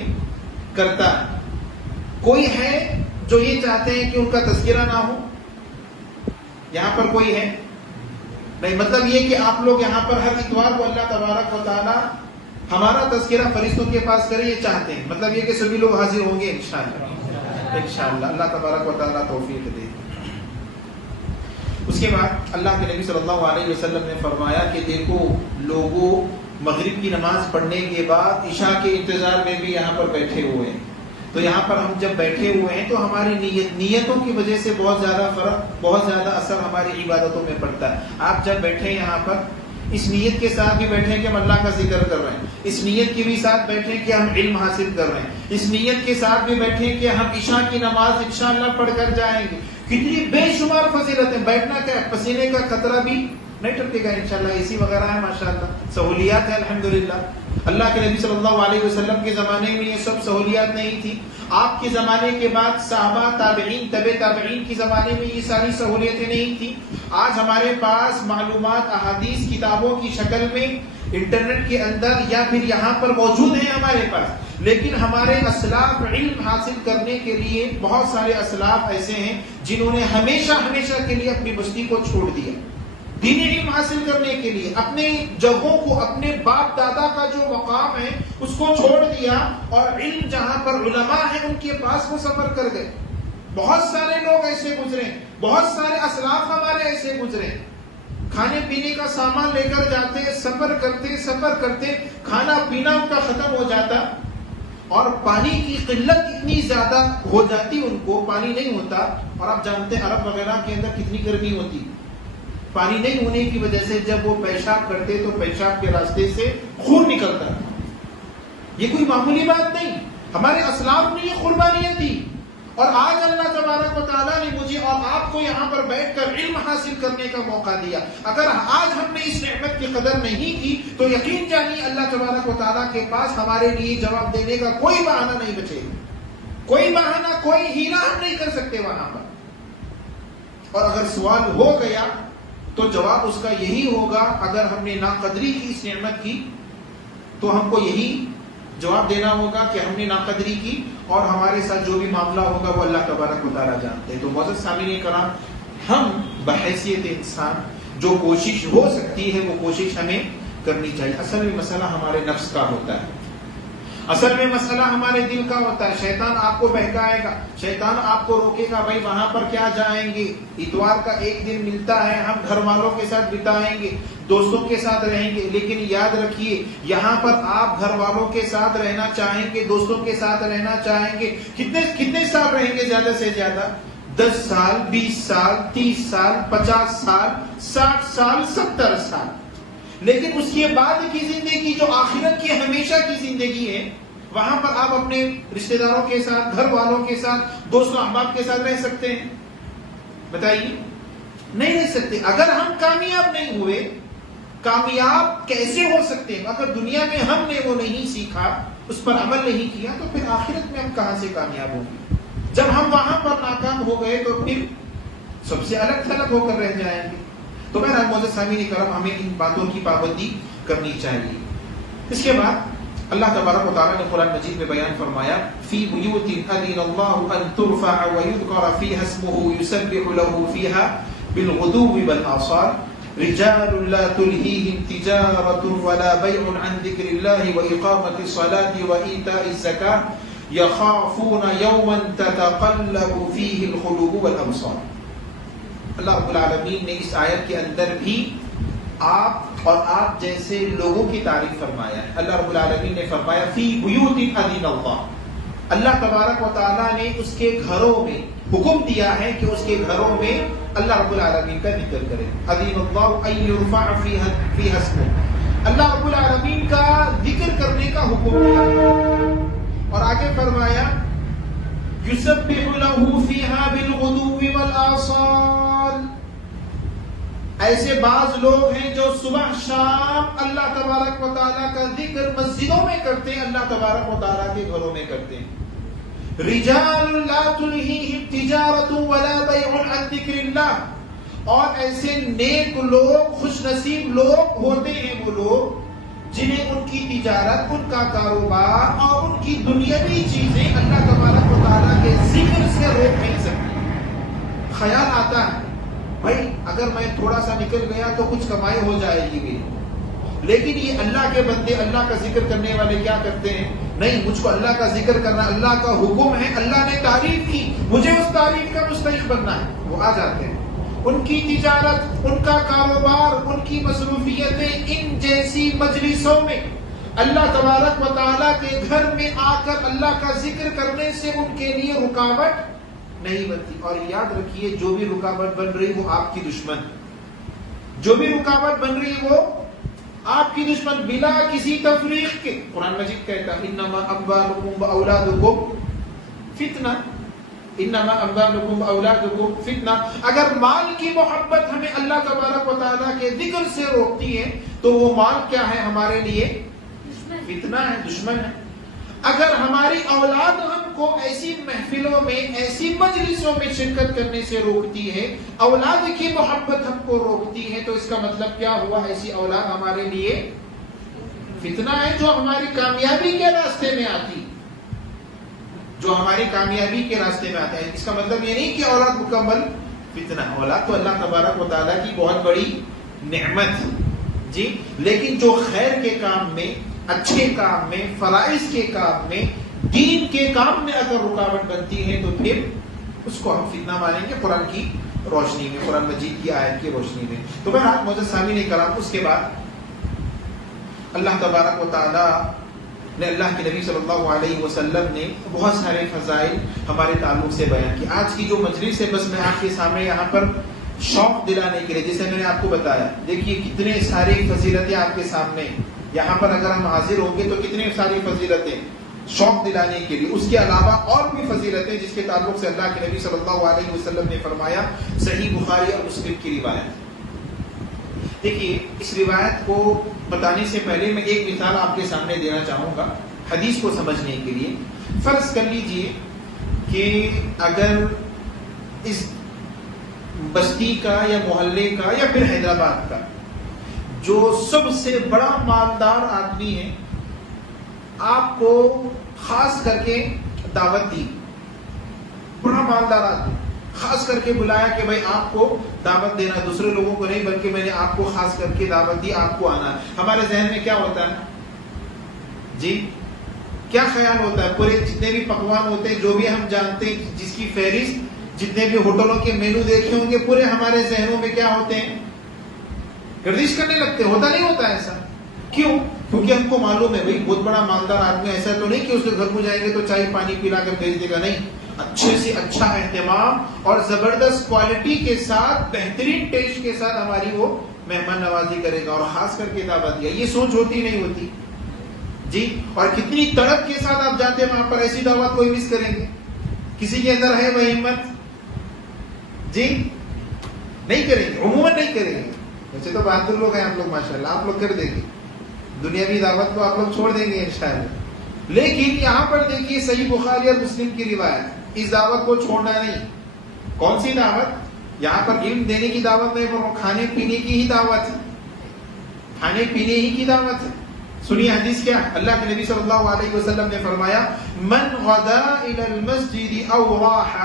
کرتا ہے، کوئی ہے جو یہ چاہتے ہیں کہ ان کا تذکرہ نہ ہو؟ یہاں پر کوئی ہے؟ نہیں، مطلب یہ کہ آپ لوگ یہاں پر ہر اتوار کو اللہ تبارک و تعالی ہمارا تذکرہ فرشتوں کے پاس کرے، یہ چاہتے ہیں، مطلب یہ کہ سبھی لوگ حاضر ہوں گے انشاءاللہ۔ انشاءاللہ اللہ تبارک و تعالیٰ توفیق دے۔ اس کے بعد اللہ کے نبی صلی اللہ علیہ وسلم نے فرمایا کہ دیکھو لوگوں، مغرب کی نماز پڑھنے کے بعد عشاء کے انتظار میں بھی یہاں پر بیٹھے ہوئے ہیں۔ تو یہاں پر ہم جب بیٹھے ہوئے ہیں تو ہماری نیتوں کی وجہ سے بہت زیادہ فرق، بہت زیادہ اثر ہماری عبادتوں میں پڑتا ہے۔ آپ جب بیٹھے یہاں پر اس نیت کے ساتھ بھی بیٹھیں کہ ہم اللہ کا ذکر کر رہے ہیں، اس نیت کے بھی ساتھ بیٹھیں کہ ہم علم حاصل کر رہے ہیں، اس نیت کے ساتھ بھی بیٹھیں کہ ہم عشاء کی نماز انشاءاللہ پڑھ کر جائیں گے. کتنی بے شمار فضیلتیں. بیٹھنا کیا ہے، پسینے کا قطرہ بھی نہیں ٹپکے گا انشاءاللہ. اے سی وغیرہ ہے ماشاءاللہ، سہولیات ہے الحمدللہ. اللہ کے نبی صلی اللہ علیہ وسلم کے زمانے میں یہ سب سہولیات نہیں تھی. آپ کے زمانے کے بعد صحابہ، تابعین، تبع تابعین کے زمانے میں یہ ساری سہولیتیں نہیں تھی. آج ہمارے پاس معلومات احادیث کتابوں کی شکل میں انٹرنیٹ کے اندر یا پھر یہاں پر موجود ہیں ہمارے پاس. لیکن ہمارے اسلاف علم حاصل کرنے کے لیے بہت سارے اسلاف ایسے ہیں جنہوں نے ہمیشہ کے لیے اپنی بستی کو چھوڑ دیا. دین علم حاصل کرنے کے لیے اپنے جگہوں کو، اپنے باپ دادا کا جو مقام ہے اس کو چھوڑ دیا، اور علم جہاں پر علماء ہیں ان کے پاس وہ سفر کر گئے. بہت سارے لوگ ایسے گزرے، بہت سارے اسلاف ہمارے ایسے گزرے. کھانے پینے کا سامان لے کر جاتے، سفر کرتے کھانا پینا ان کا ختم ہو جاتا، اور پانی کی قلت اتنی زیادہ ہو جاتی، ان کو پانی نہیں ہوتا. اور آپ جانتے ہیں عرب وغیرہ کے اندر کتنی گرمی ہوتی. پانی نہیں ہونے کی وجہ سے جب وہ پیشاب کرتے تو پیشاب کے راستے سے خون نکلتا. یہ کوئی معمولی بات نہیں، ہمارے اسلاف نے یہ قربانیاں دی. اور آج اللہ تبارک و تعالیٰ نے مجھے اور آپ کو یہاں پر بیٹھ کر علم حاصل کرنے کا موقع دیا. اگر آج ہم نے اس نعمت کی قدر نہیں کی تو یقین جانیے اللہ تبارک و تعالیٰ کے پاس ہمارے لیے جواب دینے کا کوئی بہانہ نہیں بچے گا. کوئی بہانہ، کوئی ہیلا ہم نہیں کر سکتے وہاں پر. اور اگر سوال ہو گیا تو جواب اس کا یہی ہوگا، اگر ہم نے ناقدری کی اس نعمت کی تو ہم کو یہی جواب دینا ہوگا کہ ہم نے ناقدری کی، اور ہمارے ساتھ جو بھی معاملہ ہوگا وہ اللہ تبارک و تعالیٰ جانتے ہیں. تو معزز سامعین کرام، ہم بحیثیت انسان جو کوشش ہو سکتی ہے وہ کوشش ہمیں کرنی چاہیے. اصل میں مسئلہ ہمارے نفس کا ہوتا ہے، اصل میں مسئلہ ہمارے دل کا ہوتا ہے. شیطان آپ کو بہکائے گا، شیطان آپ کو روکے گا، بھائی وہاں پر کیا جائیں گے، اتوار کا ایک دن ملتا ہے، ہم گھر والوں کے ساتھ بتائیں گے، دوستوں کے ساتھ رہیں گے. لیکن یاد رکھیے یہاں پر آپ گھر والوں کے ساتھ رہنا چاہیں گے، دوستوں کے ساتھ رہنا چاہیں گے، کتنے سال رہیں گے؟ زیادہ سے زیادہ 10 سال، 20 سال، 30 سال، 50 سال، 60 سال، 70 سال. لیکن اس کے بعد کی زندگی جو آخرت کی ہمیشہ کی زندگی ہے، وہاں پر آپ اپنے رشتہ داروں کے ساتھ، گھر والوں کے ساتھ، دوستوں احباب کے ساتھ رہ سکتے ہیں؟ بتائیے، نہیں رہ سکتے. اگر ہم کامیاب نہیں ہوئے، کامیاب کیسے ہو سکتے ہیں؟ اگر دنیا میں ہم نے وہ نہیں سیکھا، اس پر عمل نہیں کیا، تو پھر آخرت میں ہم کہاں سے کامیاب ہوں گے؟ جب ہم وہاں پر ناکام ہو گئے تو پھر سب سے الگ تھلگ ہو کر رہ جائیں گے. تو میں معزز سامعین کرام، ہمیں ان باتوں کی پابندی کرنی چاہیے. اس کے بعد اللہ تبارک و تعالیٰ نے قرآن مجید میں بیان فرمایا، فی بیوت اذن اللہ ان ترفع ویذکر فیہا اسمہ یسبح له فیہا بالغدو والآصال رجال لا تلہیہم تجارۃ ولا بیع عن ذکر اللہ واقامۃ الصلاۃ وایتاء الزکاۃ یخافون یوما تتقلب فیہ القلوب والابصار. اللہ رب العالمین نے اس آیت کے اندر بھی آپ اور آپ جیسے لوگوں کی تعریف فرمایا ہے. اللہ رب العالمین نے فرمایا فی بیوت اذن اللہ، اللہ تبارک و تعالیٰ نے اس کے گھروں میں حکم دیا ہے کہ اس کے گھروں میں اللہ رب العالمین کا ذکر کرے. اذن اللہ ان یرفع فیہا اسمہ، اللہ رب العالمین کا ذکر کرنے کا حکم دیا. اور آگے فرمایا یسبح له فیہا بالغدو والآصال. ایسے بعض لوگ ہیں جو صبح شام اللہ تبارک و تعالیٰ کا ذکر مسجدوں میں کرتے ہیں، اللہ تبارک و تعالیٰ کے گھروں میں کرتے ہیں. رجال لا تلہیہم تجارۃ ولا بیع عن ذکر اللہ. اور ایسے نیک لوگ، خوش نصیب لوگ ہوتے ہیں وہ لوگ جنہیں ان کی تجارت، ان کا کاروبار اور ان کی دنیاوی چیزیں اللہ تبارک و تعالیٰ کے ذکر سے روک نہیں سکتی. خیال آتا ہے بھائی اگر میں تھوڑا سا نکل گیا تو کچھ کمائی ہو جائے گی میری، لیکن یہ اللہ کے بندے، اللہ کا ذکر کرنے والے کیا کرتے ہیں؟ نہیں، مجھ کو اللہ کا ذکر کرنا، اللہ کا حکم ہے، اللہ نے تعریف کی، مجھے اس تعریف کا مستحق بننا ہے. وہ آ جاتے ہیں، ان کی تجارت، ان کا کاروبار، ان کی مصروفیتیں ان جیسی مجلسوں میں اللہ تبارک و تعالیٰ کے گھر میں آ کر اللہ کا ذکر کرنے سے ان کے لیے رکاوٹ نہیں بنتی. اور یاد رکھیے جو بھی رکاوٹ بن رہی وہ آپ کی دشمن، جو بھی رکاوٹ بن رہی وہ آپ کی دشمن بلا کسی تفریق کے. قرآن مجید کہتا ہے انما اموالکم واولادکم فتنہ، انما اموالکم واولادکم فتنہ. اگر مال کی محبت ہمیں اللہ تبارک و تعالیٰ کے ذکر سے روکتی ہے تو وہ مال کیا ہے ہمارے لیے؟ فتنہ ہے، دشمن ہے. اگر ہماری اولاد ہم کو ایسی محفلوں میں، ایسی مجلسوں میں شرکت کرنے سے روکتی ہے، اولاد کی محبت ہم کو روکتی ہے، تو اس کا مطلب کیا ہوا؟ ایسی اولاد ہمارے لیے فتنہ ہے جو ہماری کامیابی کے راستے میں آتی، جو ہماری کامیابی کے راستے میں آتا ہے. اس کا مطلب یہ نہیں کہ اولاد مکمل فتنہ. اولاد تو اللہ تبارک و تعالیٰ کی بہت بڑی نعمت جی، لیکن جو خیر کے کام میں، اچھے کام میں، فرائض کے کام میں، دین کے کام میں اگر رکاوٹ بنتی ہے تو پھر اس کو ہم فتنہ مانیں گے قرآن کی روشنی میں، قرآن مجید کی آیت کی روشنی میں. تو بہرحال معزز سامعین کرام، اس کے بعد اللہ تبارک و تعالیٰ نے، اللہ کے نبی صلی اللہ علیہ وسلم نے بہت سارے فضائل ہمارے تعلق سے بیان کی. آج کی جو مجلس ہے بس میں آپ کے سامنے یہاں پر شوق دلانے کے لیے، جیسے میں نے آپ کو بتایا، دیکھیے کتنے ساری فضیلتیں آپ کے سامنے یہاں پر اگر ہم حاضر ہوں گے تو کتنی ساری فضیلتیں شوق دلانے کے لیے. اس کے علاوہ اور بھی فضیلتیں جس کے تعلق سے اللہ کے نبی صلی اللہ علیہ وسلم نے فرمایا. صحیح بخاری اور مسلم کی روایت. دیکھیے اس روایت کو بتانے سے پہلے میں ایک مثال آپ کے سامنے دینا چاہوں گا حدیث کو سمجھنے کے لیے. فرض کر لیجئے کہ اگر اس بستی کا یا محلے کا یا پھر حیدرآباد کا جو سب سے بڑا مالدار آدمی ہے آپ کو خاص کر کے دعوت دی، بڑا مالدار آدمی خاص کر کے بلایا کہ بھائی آپ کو دعوت دینا، دوسرے لوگوں کو نہیں بلکہ میں نے آپ کو خاص کر کے دعوت دی، آپ کو آنا. ہمارے ذہن میں کیا ہوتا ہے جی؟ کیا خیال ہوتا ہے؟ پورے جتنے بھی پکوان ہوتے ہیں، جو بھی ہم جانتے ہیں، جس کی فہرست، جتنے بھی ہوٹلوں کے مینو دیکھے ہوں گے، پورے ہمارے ذہنوں میں کیا ہوتے ہیں؟ گردش کرنے لگتے. ہوتا نہیں ہوتا ایسا؟ کیوں؟ کیونکہ ہم کو معلوم ہے بھائی بہت بڑا مالدار آدمی. ایسا تو نہیں کہ اس کے گھر کو جائیں گے تو چائے پانی پلا کر بھیج دے گا، نہیں. اچھے سے اچھا اہتمام اور زبردست کوالٹی کے ساتھ، بہترین ٹیسٹ کے ساتھ ہماری وہ مہمان نوازی کرے گا اور خاص کر کے دعوت دیا. یہ سوچ ہوتی نہیں ہوتی جی؟ اور کتنی تڑپ کے ساتھ آپ جاتے ہیں وہاں پر، ایسی دعوت کوئی مس کریں گے؟ کسی کے اندر ہے وہ ہمت جی؟ نہیں کریں گے، عموماً نہیں کریں گے. ویسے تو بہادر لوگ ہیں آپ لوگ ماشاءاللہ، آپ لوگ کر دیں گے، دنیاوی دعوت کو آپ لوگ چھوڑ دیں گے انشاءاللہ. لیکن یہاں پر دیکھیے صحیح بخاری اور مسلم کی روایت، اس دعوت کو چھوڑنا نہیں. کون سی دعوت؟ یہاں پر علم دینے کی دعوت نہیں، پر کھانے پینے کی ہی دعوت ہے، کھانے پینے ہی کی دعوت ہے. سنیے حدیث کیا ہے. اللہ کے نبی صلی اللہ علیہ وسلم نے فرمایا من غدا الى المسجد او راح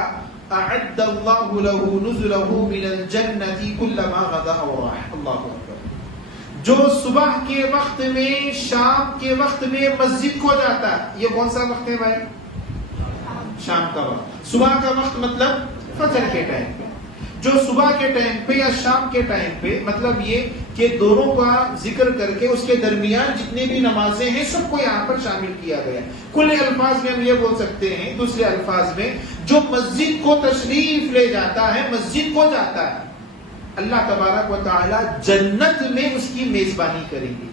اعد اللہ له نزله من الجنة كلما غدا او راح. اللہ اکبر. جو صبح کے وقت میں، شام کے وقت میں مسجد کو جاتا ہے، یہ کون سا وقت ہے بھائی؟ شام کا وقت. صبح کا وقت مطلب فجر کے ٹائم پہ، جو صبح کے ٹائم پہ یا شام کے ٹائم پہ، مطلب یہ کہ دونوں کا ذکر کر کے اس کے درمیان جتنے بھی نمازیں ہیں سب کو یہاں پر شامل کیا گیا. کل الفاظ میں ہم یہ بول سکتے ہیں، دوسرے الفاظ میں جو مسجد کو تشریف لے جاتا ہے، مسجد کو جاتا ہے، اللہ تبارک و تعالی جنت میں اس کی میزبانی کریں گے.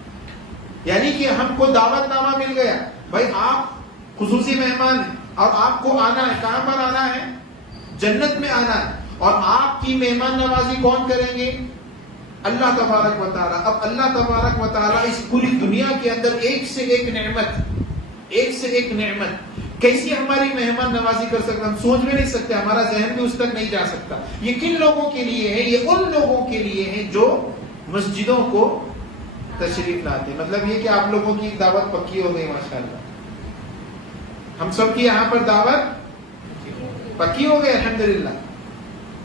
یعنی کہ ہم کو دعوت نامہ مل گیا، بھائی آپ خصوصی مہمان ہیں اور آپ کو آنا ہے. کہاں پر آنا ہے؟ جنت میں آنا ہے. اور آپ کی مہمان نوازی کون کریں گے؟ اللہ تبارک و تعالی. اب اللہ تبارک و تعالی اس پوری دنیا کے اندر ایک سے ایک نعمت، ایک سے ایک نعمت، کیسی ہماری مہمان نوازی کر سکتا، ہم سوچ بھی نہیں سکتے، ہمارا ذہن بھی اس تک نہیں جا سکتا. یہ کن لوگوں کے لیے ہے؟ یہ ان لوگوں کے لیے ہے جو مسجدوں کو تشریف لاتے. مطلب یہ کہ آپ لوگوں کی دعوت پکی ہو گئی ماشاءاللہ. ہم سب کی یہاں پر دعوت پکی ہو گئی الحمدللہ.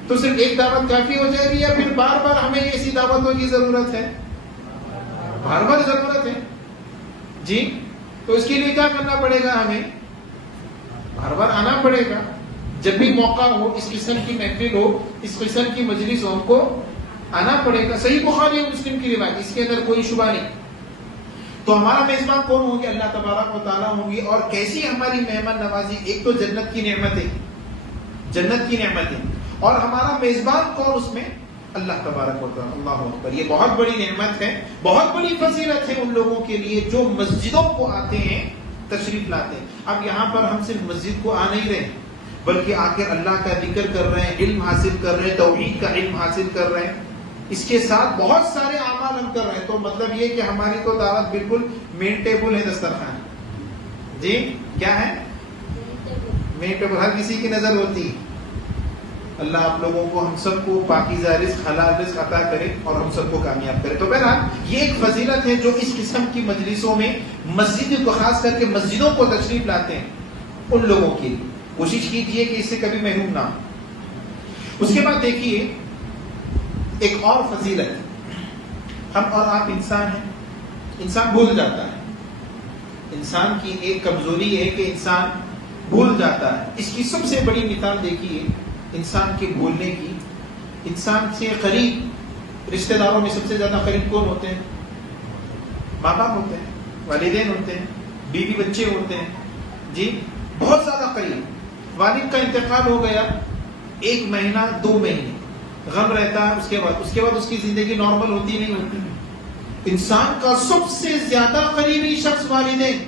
تو صرف ایک دعوت کافی ہو جائے گی یا پھر بار بار ہمیں ایسی دعوتوں کی ضرورت ہے؟ بار بار ضرورت ہے جی. تو اس کے لیے کیا کرنا پڑے گا؟ ہمیں بار بار آنا پڑے گا. جب بھی موقع ہو، اس قسم کی محفل ہو، اس قسم کی مجلس ہو، ہم کو آنا پڑے گا. صحیح بخاری اور مسلم کی روایت، اس کے اندر کوئی شبہ نہیں. تو ہمارا میزبان کون ہوں گے؟ اللہ تبارک و تعالیٰ ہوں گے. اور کیسی ہماری مہمان نوازی؟ ایک تو جنت کی نعمت ہے، جنت کی نعمت ہے. اور ہمارا میزبان کون اس میں؟ اللہ تبارک و تعالی. اللہ اکبر. یہ بہت بڑی نعمت ہے, بہت بڑی فضیلت ہے ان لوگوں کے لیے جو مسجدوں کو آتے ہیں, تشریف لاتے ہیں. اب یہاں پر ہم صرف مسجد کو آ نہیں رہے بلکہ آ کر اللہ کا ذکر کر رہے ہیں, علم حاصل کر رہے ہیں, توحید کا علم حاصل کر رہے ہیں. اس کے ساتھ بہت سارے اعمال ہم کر رہے ہیں. تو مطلب یہ کہ ہماری تو دعوت بالکل مین ٹیبل ہے, دسترخوان. جی کیا ہے مین ٹیبل, ہر کسی کی نظر ہوتی. اللہ آپ لوگوں کو, ہم سب کو پاکیزہ رزق, حلال رزق عطا کرے اور ہم سب کو کامیاب کرے. تو بہرحال یہ ایک فضیلت ہے جو اس قسم کی مجلسوں میں, مسجد کو خاص کر کے مسجدوں کو تشریف لاتے ہیں ان لوگوں کی کوشش کیجئے کہ اس سے کبھی محروم نہ ہو. اس کے بعد دیکھیے ایک اور فضیلت, ہم اور آپ انسان ہیں, انسان بھول جاتا ہے. انسان کی ایک کمزوری ہے کہ انسان بھول جاتا ہے. اس کی سب سے بڑی مثال دیکھیے انسان کے بھولنے کی. انسان سے قریب رشتہ داروں میں سب سے زیادہ قریب کون ہوتے ہیں؟ ماں باپ ہوتے ہیں, والدین ہوتے ہیں, بیوی بچے ہوتے ہیں. جی بہت زیادہ قریب. والد کا انتقال ہو گیا, 1 مہینہ 2 مہینے غم رہتا ہے, اس کے بعد اس کی زندگی نارمل ہوتی نہیں ہوتی. انسان کا سب سے زیادہ قریبی شخص والدین,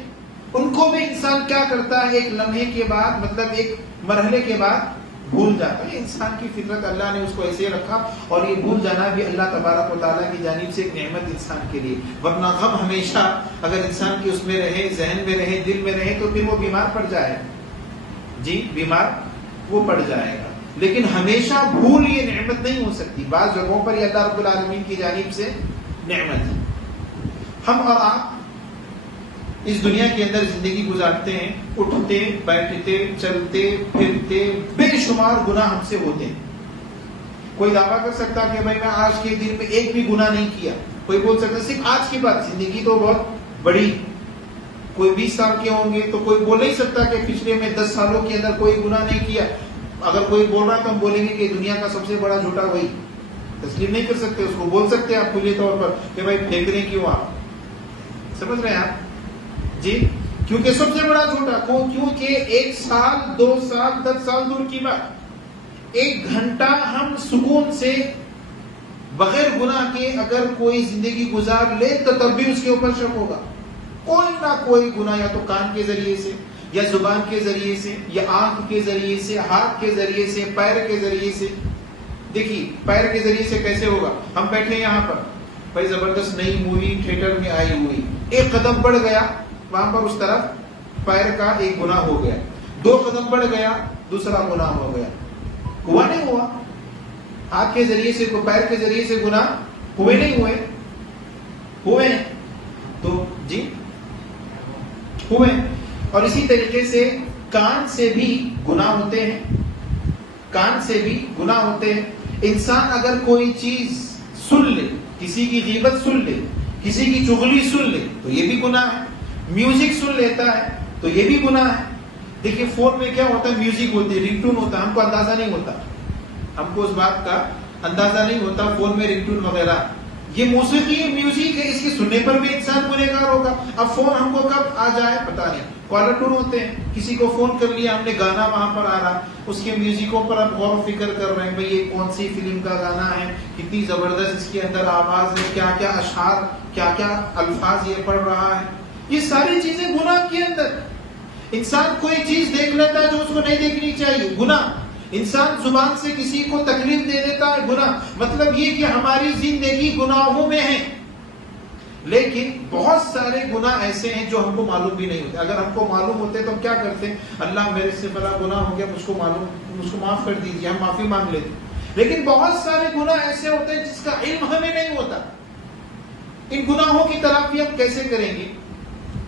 ان کو بھی انسان کیا کرتا ہے, ایک لمحے کے بعد, مطلب ایک مرحلے کے بعد بھول جاتا ہے. انسان کی فطرت اللہ نے اس کو ایسے رکھا, اور یہ بھول جانا بھی اللہ تبارک و تعالیٰ کی جانب سے ایک نعمت انسان کے لیے. ورنہ غم ہمیشہ اگر انسان کی اس میں رہے, ذہن میں رہے, دل میں رہے, تو پھر وہ بیمار پڑ جائے. جی بیمار وہ پڑ جائے گا. لیکن ہمیشہ بھول یہ نعمت نہیں ہو سکتی. بعض جگہوں پر یہ اللہ رب العالمین کی جانب سے نعمت ہے. ہم اور آپ اس دنیا کے اندر زندگی گزارتے ہیں, اٹھتے بیٹھتے چلتے پھرتے, بے شمار گناہ ہم سے ہوتے ہیں. کوئی دعویٰ کر سکتا کہ بھائی میں آج کے دن میں ایک بھی گناہ نہیں کیا. کوئی بول سکتا صرف آج کی بات, زندگی تو بہت بڑی, کوئی 20 سال کے ہوں گے تو کوئی بول نہیں سکتا کہ پچھلے میں 10 سالوں کے اندر کوئی گناہ نہیں کیا. اگر کوئی بول رہا تو ہم بولیں گے کہ دنیا کا سب سے بڑا جھوٹا وہی. تسلیم نہیں کر سکتے اس کو. بول سکتے ہیں آپ کھلے طور پر کہ بھائی پھینک رہے کیوں آپ, سمجھ رہے ہیں آپ جی, کیونکہ سب سے بڑا جھوٹا کیونکہ 1 سال 2 سال 10 سال دور کی بات, 1 گھنٹہ ہم سکون سے بغیر گناہ کے اگر کوئی زندگی گزار لے تو تب بھی اس کے اوپر شک ہوگا. کوئی نہ کوئی گناہ یا تو کان کے ذریعے سے, یا زبان کے ذریعے سے, یا آنکھ کے ذریعے سے, ہاتھ کے ذریعے سے, پیر کے ذریعے سے. دیکھیے پیر کے ذریعے سے کیسے ہوگا, ہم بیٹھے یہاں پر, بھائی زبردست نئی مووی تھیٹر میں آئی ہوئی, 1 قدم بڑھ گیا وہاں پر, اس طرف پیر کا 1 گناہ ہو گیا. 2 قدم بڑھ گیا, دوسرا گناہ ہو گیا. ہوا نہیں ہوا؟ ہاتھ کے ذریعے سے, پیر کے ذریعے سے گناہ ہوئے نہیں ہوئے؟ ہوئے. تو جی ہوئے. اور اسی طریقے سے کان سے بھی گناہ ہوتے ہیں, کان سے بھی گناہ ہوتے ہیں. انسان اگر کوئی چیز سن لے, کسی کی غیبت سن لے, کسی کی چغلی سن لے, تو یہ بھی گناہ ہے. میوزک سن لیتا ہے تو یہ بھی گناہ ہے. دیکھیے فون میں کیا ہوتا ہے, میوزک ہوتی ہے, رنگ ٹون ہوتا ہے, ہم کو اندازہ نہیں ہوتا, ہم کو اس بات کا اندازہ نہیں ہوتا فون میں رنگ ٹون وغیرہ. یہ موسیقی میوزک ہے, اس کے سننے پر بھی انسان گنہگار ہوگا. اب فون ہم کو کب آ جائے پتا نہیں. کالر ٹون ہوتے ہیں, کسی کو فون کر لیا ہم نے, گانا وہاں پر آ رہا, اس کے میوزکوں پر آپ غور و فکر کر رہے ہیں, بھئی یہ کون سی فلم کا گانا ہے, کتنی زبردست اس کے اندر آواز ہے, کیا کیا اشعار, کیا کیا الفاظ یہ پڑھ رہا ہے. یہ ساری چیزیں گناہ کے اندر. انسان کوئی چیز دیکھ لیتا ہے جو اس کو نہیں دیکھنی چاہیے, گناہ. انسان زبان سے کسی کو تکلیف دے دیتا ہے, گناہ. مطلب یہ کہ ہماری زندگی گناہوں میں ہے. لیکن بہت سارے گناہ ایسے ہیں جو ہم کو معلوم بھی نہیں ہوتے. اگر ہم کو معلوم ہوتے تو ہم کیا کرتے, اللہ میرے سے بڑا گناہ ہو گیا, مجھ کو معاف کر دیجیے, ہم معافی مانگ لیتے. لیکن بہت سارے گناہ ایسے ہوتے ہیں جس کا علم ہمیں نہیں ہوتا. ان گناہوں کی تلافی ہم کیسے کریں گے؟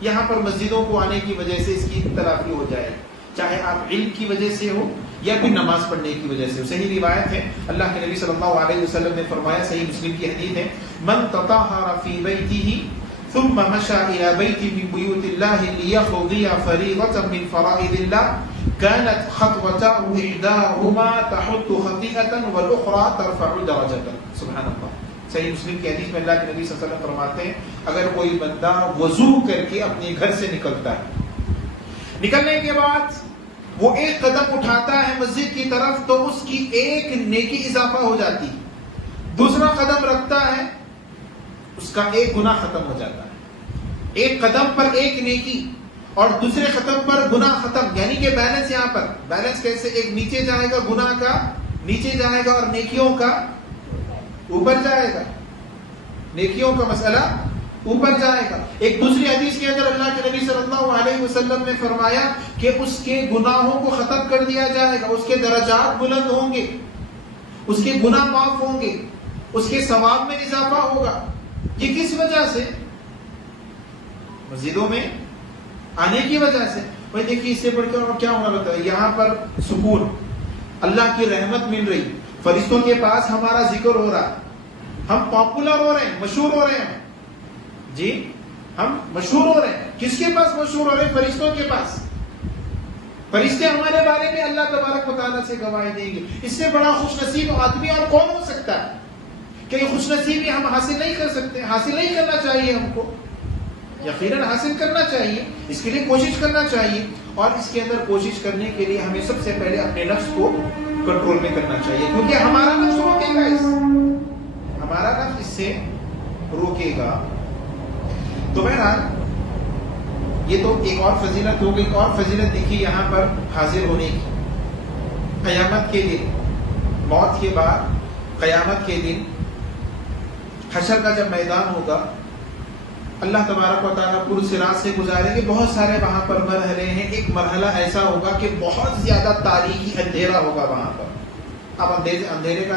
یہاں پر مسجدوں کو آنے کی وجہ سے اس کی تلافی ہو جائے, چاہے آپ علم کی وجہ سے ہو یا پھر نماز پڑھنے کی وجہ سے. صحیح روایت ہے, اللہ کے نبی صلی اللہ علیہ وسلم نے فرمایا, صحیح مسلم کی حدیث ہے, من تطہر فی بیتہ ثم مشى الى بیت من بیوت اللہ لیقضی فریضۃ من فرائض اللہ كانت خطوتاه احداهما تحط خطیئۃ والاخرى ترفع درجۃ. سبحان اللہ. صحیح مسلم کی حدیث میں اللہ کے نبی صلی اللہ علیہ وسلم فرماتے ہیں, اگر کوئی بندہ وضو کر کے اپنے گھر سے نکلتا ہے, نکلنے کے بعد وہ 1 قدم اٹھاتا ہے مسجد کی طرف, تو اس کی 1 نیکی اضافہ ہو جاتی. دوسرا قدم رکھتا ہے اس کا ایک گناہ ختم ہو جاتا ہے، ایک قدم پر ایک نیکی اور دوسرے قدم پر گناہ ختم، یعنی کہ بیلنس یہاں پر، بیلنس کیسے؟ ایک نیچے جائے گا، گناہ کا نیچے جائے گا اور نیکیوں کا اوپر جائے گا، نیکیوں کا مسئلہ اوپر جائے گا۔ ایک دوسری حدیث کے اندر اللہ کے نبی صلی اللہ علیہ وسلم نے فرمایا کہ اس کے گناہوں کو ختم کر دیا جائے گا، اس کے درجات بلند ہوں گے، اس کے گناہ معاف ہوں گے، اس کے ثواب میں اضافہ ہوگا۔ یہ کس وجہ سے؟ مسجدوں میں آنے کی وجہ سے۔ بھائی دیکھیے اس سے بڑھ کر اور کیا ہونا بتائیے؟ یہاں پر سکون، اللہ کی رحمت مل رہی، فرشتوں کے پاس ہمارا ذکر ہو رہا، ہم پاپولر ہو رہے ہیں، مشہور ہو رہے ہیں، جی ہم مشہور ہو رہے ہیں۔ کس کے پاس مشہور ہو رہے ہیں؟ فرشتوں کے پاس۔ فرشتے ہمارے بارے میں اللہ تبارک و تعالیٰ سے گواہی دیں گے۔ اس سے بڑا خوش نصیب آدمی اور کون ہو سکتا ہے؟ کہ یہ خوش نصیبی ہم حاصل نہیں کر سکتے، حاصل نہیں کرنا چاہیے ہم کو، یقیناً حاصل کرنا چاہیے، اس کے لیے کوشش کرنا چاہیے، اور اس کے اندر کوشش کرنے کے لیے ہمیں سب سے پہلے اپنے نفس کو کنٹرول میں کرنا چاہیے، کیونکہ ہمارا نفس روکے گا، ہمارا نفس اس سے روکے گا۔ تو بہرحال یہ تو ایک اور فضیلت ہو گئی۔ ایک اور فضیلت دیکھیے یہاں پر حاضر ہونے کی، قیامت کے دن، موت کے بعد قیامت کے دن حشر کا جب میدان ہوگا، اللہ تبارک و تعالیٰ پر صراط سے گزاریں گے، بہت سارے وہاں پر مرحلے ہیں۔ ایک مرحلہ ایسا ہوگا کہ بہت زیادہ تاریکی اندھیرا ہوگا وہاں پر۔ آپ اندھیرے کا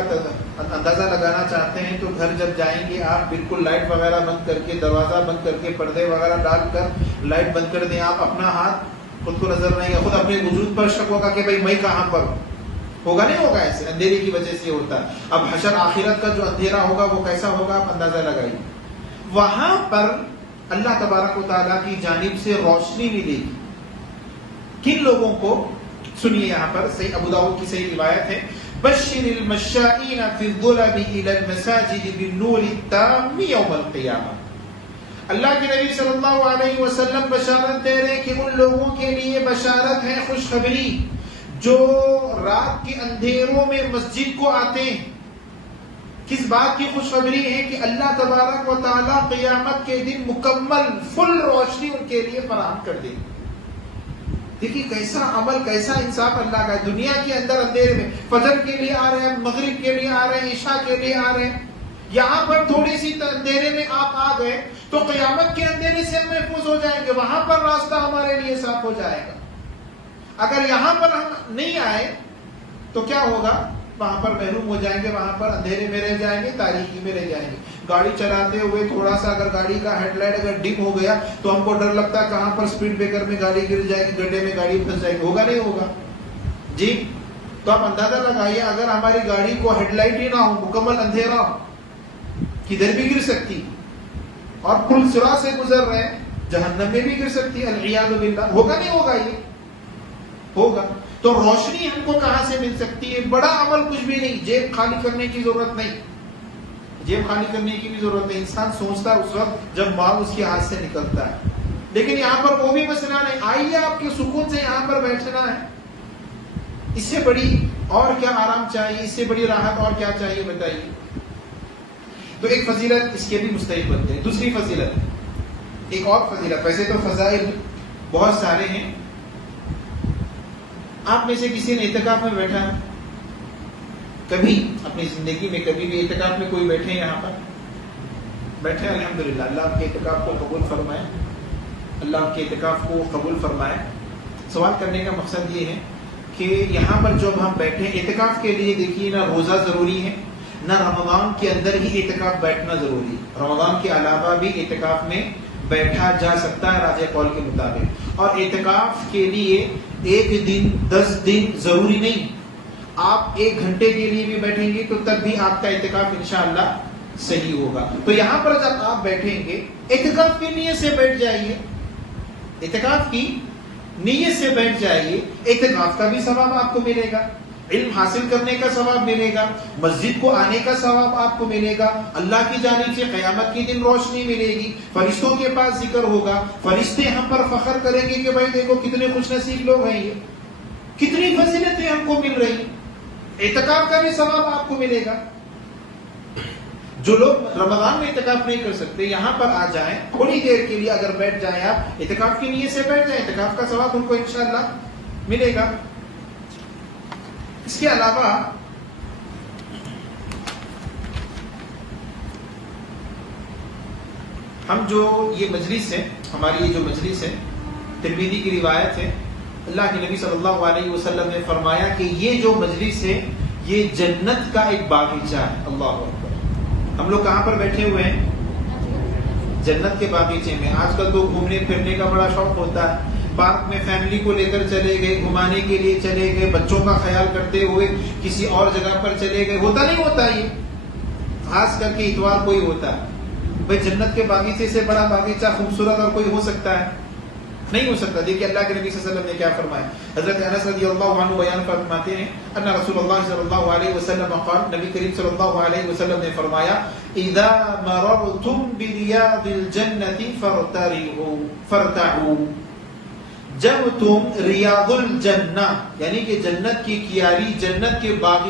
اندازہ لگانا چاہتے ہیں تو گھر جب جائیں گے آپ، بالکل لائٹ وغیرہ بند کر کے، دروازہ بند کر کے، پردے وغیرہ ڈال کر لائٹ بند کر دیں، آپ اپنا ہاتھ خود کو نظر نہیں ہے، خود اپنے وجود پر شک ہوگا کہ بھائی میں کہاں پر ہوں، ہوگا نہیں ہوگا؟ ایسے اندھیرے کی وجہ سے ہوتا ہے۔ اب حشر آخرت کا جو اندھیرا ہوگا وہ کیسا ہوگا آپ اندازہ لگائیے۔ وہاں پر اللہ تبارک و تعالیٰ کی جانب سے روشنی ملے گی، کن لوگوں کو؟ سنیے یہاں پر صحیح ابو داؤد کی صحیح روایت ہے، بشر المشائین فی الظلم الی المساجد بالنور التام یوم القیامہ۔ اللہ کے نبی صلی اللہ علیہ وسلم بشارت دے رہے کہ ان لوگوں کے لیے بشارت ہے، خوشخبری، جو رات کے اندھیروں میں مسجد کو آتے ہیں۔ کس بات کی خوشخبری ہے؟ کہ اللہ تبارک و تعالیٰ قیامت کے دن مکمل فل روشنی ان کے لیے فراہم کر دے گی۔ دیکھیے کیسا عمل، کیسا انصاف اللہ کا ہے۔ دنیا کے اندر اندھیرے میں فجر کے لیے آ رہے ہیں، مغرب کے لیے آ رہے ہیں، عشاء کے لیے آ رہے ہیں، یہاں پر تھوڑی سی اندھیرے میں آپ آ گئے تو قیامت کے اندھیرے سے ہم محفوظ ہو جائیں گے، وہاں پر راستہ ہمارے لیے صاف ہو جائے گا۔ اگر یہاں پر ہم نہیں آئے تو کیا ہوگا؟ وہاں پر محروم ہو جائیں گے، وہاں پر اندھیرے میں رہ جائیں گے، تاریکی میں رہ جائیں گے۔ گاڑی چلاتے ہوئے تھوڑا سا اگر گاڑی کا ہیڈ لائٹ اگر ڈم ہو گیا تو ہم کو ڈر لگتا ہے کہاں پر اسپیڈ بریکر میں گاڑی گر جائے گی، گڈھے میں گاڑی پھنس جائے گی، ہوگا نہیں ہوگا؟ جی تو آپ اندازہ لگائیے، اگر ہماری گاڑی کو ہیڈ لائٹ ہی نہ ہو، مکمل اندھیرا ہو، کدھر بھی گر سکتی، اور پل صراط سے گزر رہے ہیں، جہنم میں بھی گر سکتی، العیاذ باللہ۔ ہوگا نہیں ہوگا؟ یہ ہوگا۔ تو روشنی ہم کو کہاں سے مل سکتی ہے؟ بڑا عمل کچھ بھی نہیں، جیب خالی کرنے کی ضرورت نہیں، جیب خالی کرنے کی بھی ضرورت نہیں۔ انسان سوچتا ہے اس وقت جب مال اس کے ہاتھ سے نکلتا ہے، لیکن یہاں پر وہ بھی مسئلہ نہیں۔ آئیے آپ کے سکون سے یہاں پر بیٹھنا ہے، اس سے بڑی اور کیا آرام چاہیے، اس سے بڑی راحت اور کیا چاہیے بتائیے؟ تو ایک فضیلت اس کے بھی مستحق بنتے ہیں۔ دوسری فضیلت، ایک اور فضیلت، ویسے تو فضائل بہت سارے ہیں۔ آپ میں سے کسی نے اعتکاف میں بیٹھا ہے کبھی اپنی زندگی میں؟ کبھی بھی اعتکاف میں کوئی بیٹھے یہاں پر؟ بیٹھے؟ الحمدللہ، اللہ آپ کے اعتکاف کو قبول فرمائے، اللہ آپ کے اعتکاف کو قبول فرمائے۔ سوال کرنے کا مقصد یہ ہے کہ یہاں پر جب ہم بیٹھے اعتکاف کے لیے، دیکھیے نہ روزہ ضروری ہے، نہ رمضان کے اندر ہی اعتکاف بیٹھنا ضروری ہے، رمضان کے علاوہ بھی اعتکاف میں بیٹھا جا سکتا ہے راجح قول کے مطابق۔ اور اعتکاف کے لیے 1 دن 10 دن ضروری نہیں، آپ 1 گھنٹے کے لیے بھی بیٹھیں گے تو تب بھی آپ کا اعتکاف انشاءاللہ صحیح ہوگا۔ تو یہاں پر جب آپ بیٹھیں گے اعتکاف کی نیت سے بیٹھ جائیے، اعتکاف کی نیت سے بیٹھ جائیے، اعتکاف کا بھی ثواب آپ کو ملے گا، علم حاصل کرنے کا ثواب ملے گا، مسجد کو آنے کا ثواب آپ کو ملے گا، اللہ کی جانب سے قیامت کے دن روشنی ملے گی، فرشتوں کے پاس ذکر ہوگا، فرشتے ہم پر فخر کریں گے کہ بھائی دیکھو کتنے خوش نصیب لوگ ہیں، یہ کتنی فضیلتیں ہم کو مل رہی، اعتکاف کا بھی ثواب آپ کو ملے گا۔ جو لوگ رمضان میں اعتکاف نہیں کر سکتے یہاں پر آ جائیں, تھوڑی دیر کے لیے اگر بیٹھ جائیں, آپ اعتکاف کی نیت سے بیٹھ جائیں, اعتکاف کا ثواب ان کو انشاءاللہ ملے گا. اس کے علاوہ ہم جو یہ مجلس ہے, ہماری یہ جو مجلس ہے, ترمذی کی روایت ہے, اللہ کے نبی صلی اللہ علیہ وسلم نے فرمایا کہ یہ جو مجلس ہے یہ جنت کا ایک باغیچہ ہے. اللہ اکبر. ہم لوگ کہاں پر بیٹھے ہوئے ہیں؟ جنت کے باغیچے میں. آج کل تو گھومنے پھرنے کا بڑا شوق ہوتا ہے, پارک میں فیملی کو لے کر چلے گئے, گھمانے کے لیے چلے گئے, بچوں کا خیال کرتے ہوئے کسی اور جگہ پر چلے گئے. ہوتا نہیں ہوتا یہ, خاص کر کے اتوار کو ہی ہوتا ہے. بھائی جنت کے باغیچے سے بڑا باغیچہ خوبصورت اور کوئی ہو سکتا ہے؟ نہیں ہو سکتا. دیکھیے اللہ کے نبی صلی اللہ علیہ وسلم نے کیا فرمایا. حضرت انس رضی اللہ عنہ بیان فرماتے ہیں ان رسول اللہ صلی اللہ علیہ وسلم قال, نبی کریم صلی اللہ علیہ وسلم نے فرمایا اذا مررتم بریاض الجنة فارتعوا, جب تم ریاض الجنہ یعنی کہ جنت کی کیاری, جنت کے باغی